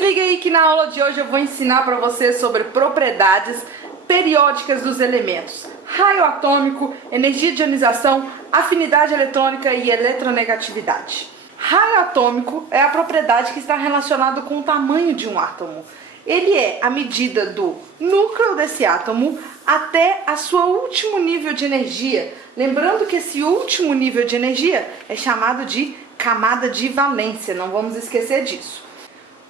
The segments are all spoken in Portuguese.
liga aí que na aula de hoje eu vou ensinar para você sobre propriedades periódicas dos elementos. Raio atômico, energia de ionização, afinidade eletrônica e eletronegatividade. Raio atômico é a propriedade que está relacionada com o tamanho de um átomo. Ele é a medida do núcleo desse átomo até a sua último nível de energia. Lembrando que esse último nível de energia é chamado de camada de valência, não vamos esquecer disso.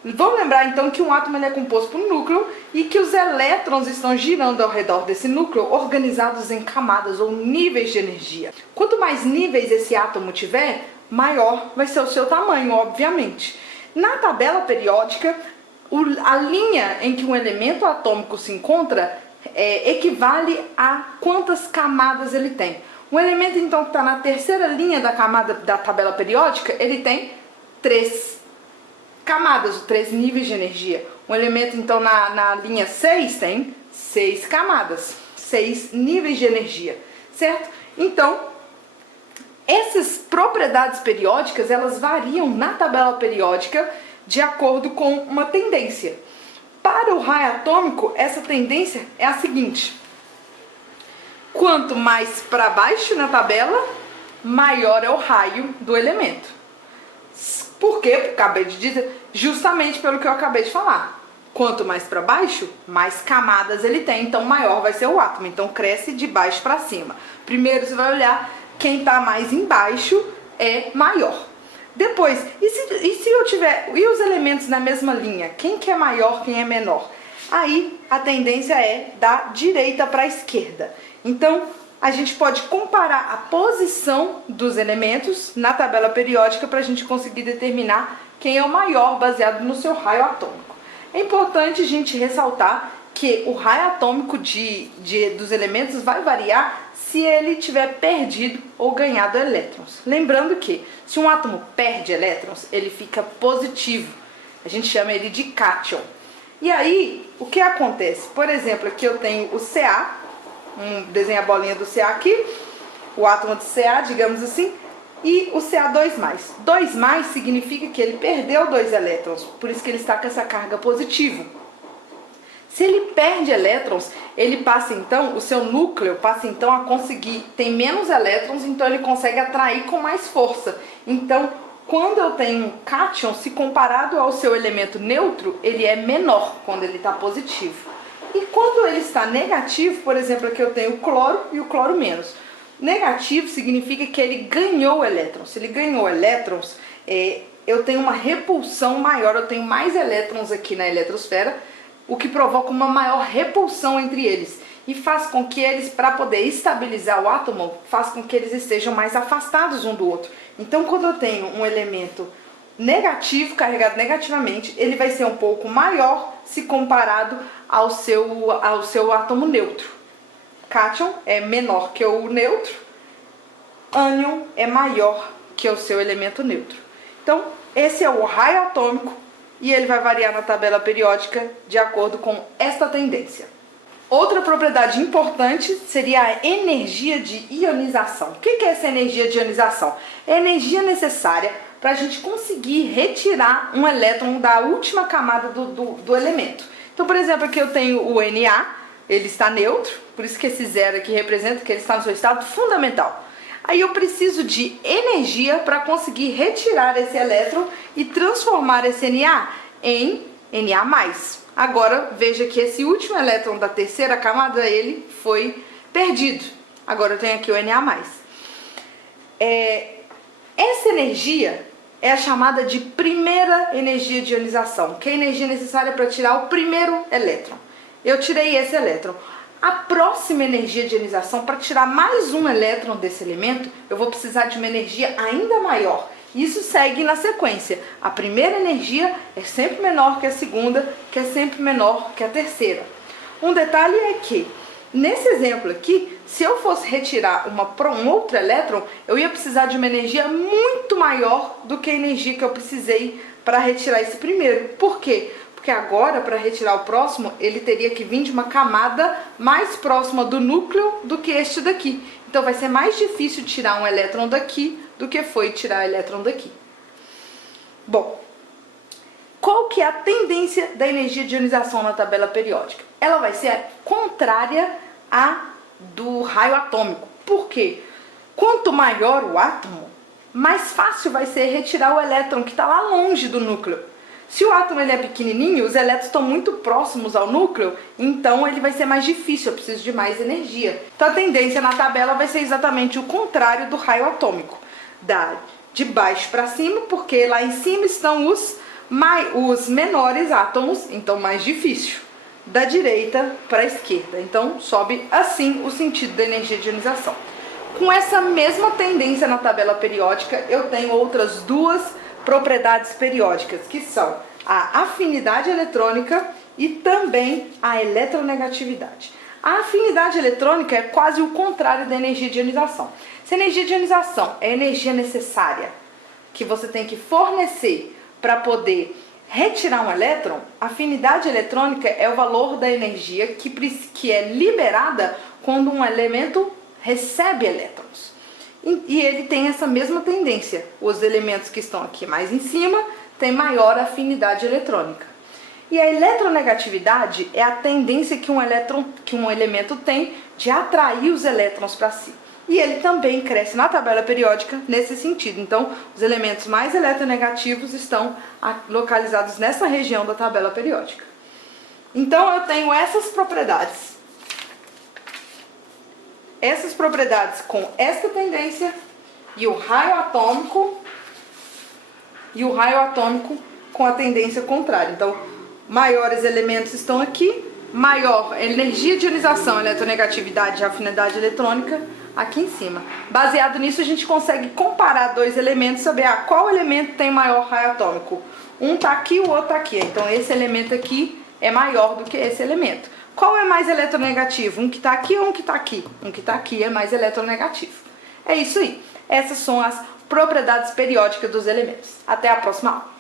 Vamos lembrar então que um átomo ele é composto por um núcleo e que os elétrons estão girando ao redor desse núcleo, organizados em camadas ou níveis de energia. Quanto mais níveis esse átomo tiver, maior vai ser o seu tamanho, obviamente. Na tabela periódica, a linha em que um elemento atômico se encontra equivale a quantas camadas ele tem. Um elemento então que está na terceira linha da camada da tabela periódica, ele tem 3 camadas, 3 níveis de energia. Um elemento então na linha 6 tem 6 camadas, 6 níveis de energia, certo? Então, essas propriedades periódicas, elas variam na tabela periódica de acordo com uma tendência. Para o raio atômico, essa tendência é a seguinte: quanto mais para baixo na tabela, maior é o raio do elemento. Por quê? Porque acabei de dizer, justamente pelo que eu acabei de falar. Quanto mais para baixo, mais camadas ele tem, então maior vai ser o átomo. Então cresce de baixo para cima. Primeiro você vai olhar quem está mais embaixo é maior. Depois, e os elementos na mesma linha? Quem que é maior, quem é menor? Aí a tendência é da direita para a esquerda. Então, a gente pode comparar a posição dos elementos na tabela periódica para a gente conseguir determinar quem é o maior baseado no seu raio atômico. É importante a gente ressaltar que o raio atômico dos elementos vai variar se ele tiver perdido ou ganhado elétrons. Lembrando que se um átomo perde elétrons, ele fica positivo. A gente chama ele de cátion. E aí, o que acontece? Por exemplo, aqui eu tenho o Ca, desenho a bolinha do Ca aqui, o átomo de Ca, digamos assim, e o Ca2+. 2+ significa que ele perdeu 2 elétrons, por isso que ele está com essa carga positiva. Se ele perde elétrons, ele passa então, o seu núcleo passa então a conseguir, tem menos elétrons, então ele consegue atrair com mais força. Então, quando eu tenho um cátion, se comparado ao seu elemento neutro, ele é menor quando ele está positivo. E quando ele está negativo, por exemplo, aqui eu tenho o cloro e o cloro menos. Negativo significa que ele ganhou elétrons. Se ele ganhou elétrons, eu tenho uma repulsão maior, eu tenho mais elétrons aqui na eletrosfera, o que provoca uma maior repulsão entre eles. E faz com que eles, para poder estabilizar o átomo, faz com que eles estejam mais afastados um do outro. Então, quando eu tenho um elemento negativo, carregado negativamente, ele vai ser um pouco maior se comparado ao seu átomo neutro. Cátion é menor que o neutro, ânion é maior que o seu elemento neutro. Então, esse é o raio atômico e ele vai variar na tabela periódica de acordo com esta tendência. Outra propriedade importante seria a energia de ionização. O que é essa energia de ionização? É a energia necessária para a gente conseguir retirar um elétron da última camada do elemento. Então, por exemplo, aqui eu tenho o Na, ele está neutro, por isso que esse zero aqui representa que ele está no seu estado fundamental. Aí eu preciso de energia para conseguir retirar esse elétron e transformar esse Na em Na+. Agora, veja que esse último elétron da terceira camada, ele foi perdido. Agora eu tenho aqui o Na+. Essa energia é a chamada de primeira energia de ionização, que é a energia necessária para tirar o primeiro elétron. Eu tirei esse elétron. A próxima energia de ionização, para tirar mais um elétron desse elemento, eu vou precisar de uma energia ainda maior. Isso segue na sequência. A primeira energia é sempre menor que a segunda, que é sempre menor que a terceira. Um detalhe é que, nesse exemplo aqui, se eu fosse retirar um outro elétron, eu ia precisar de uma energia muito maior do que a energia que eu precisei para retirar esse primeiro. Por quê? Porque agora, para retirar o próximo, ele teria que vir de uma camada mais próxima do núcleo do que este daqui. Então vai ser mais difícil tirar um elétron daqui do que foi tirar o elétron daqui. Bom, Qual que é a tendência da energia de ionização na tabela periódica? Ela vai ser contrária à do raio atômico. Por quê? Quanto maior o átomo, mais fácil vai ser retirar o elétron que está lá longe do núcleo. Se o átomo ele é pequenininho, os elétrons estão muito próximos ao núcleo, então ele vai ser mais difícil, eu preciso de mais energia. Então a tendência na tabela vai ser exatamente o contrário do raio atômico. De baixo para cima, porque lá em cima estão os menores átomos, então mais difícil. Da direita para a esquerda, então sobe assim o sentido da energia de ionização. Com essa mesma tendência na tabela periódica, eu tenho outras duas propriedades periódicas, que são a afinidade eletrônica e também a eletronegatividade. A afinidade eletrônica é quase o contrário da energia de ionização. Se a energia de ionização é a energia necessária que você tem que fornecer para poder retirar um elétron, a afinidade eletrônica é o valor da energia que é liberada quando um elemento recebe elétrons. E ele tem essa mesma tendência. Os elementos que estão aqui mais em cima têm maior afinidade eletrônica. E a eletronegatividade é a tendência que um elemento tem de atrair os elétrons para si. E ele também cresce na tabela periódica nesse sentido. Então, os elementos mais eletronegativos estão localizados nessa região da tabela periódica. Então, eu tenho essas propriedades. Essas propriedades com esta tendência e o raio atômico com a tendência contrária. Então, maiores elementos estão aqui, maior energia de ionização, eletronegatividade e afinidade eletrônica aqui em cima. Baseado nisso, a gente consegue comparar dois elementos, saber qual elemento tem maior raio atômico. Um está aqui, o outro está aqui. Então, esse elemento aqui é maior do que esse elemento. Qual é mais eletronegativo? Um que está aqui ou um que está aqui? Um que está aqui é mais eletronegativo. É isso aí. Essas são as propriedades periódicas dos elementos. Até a próxima aula.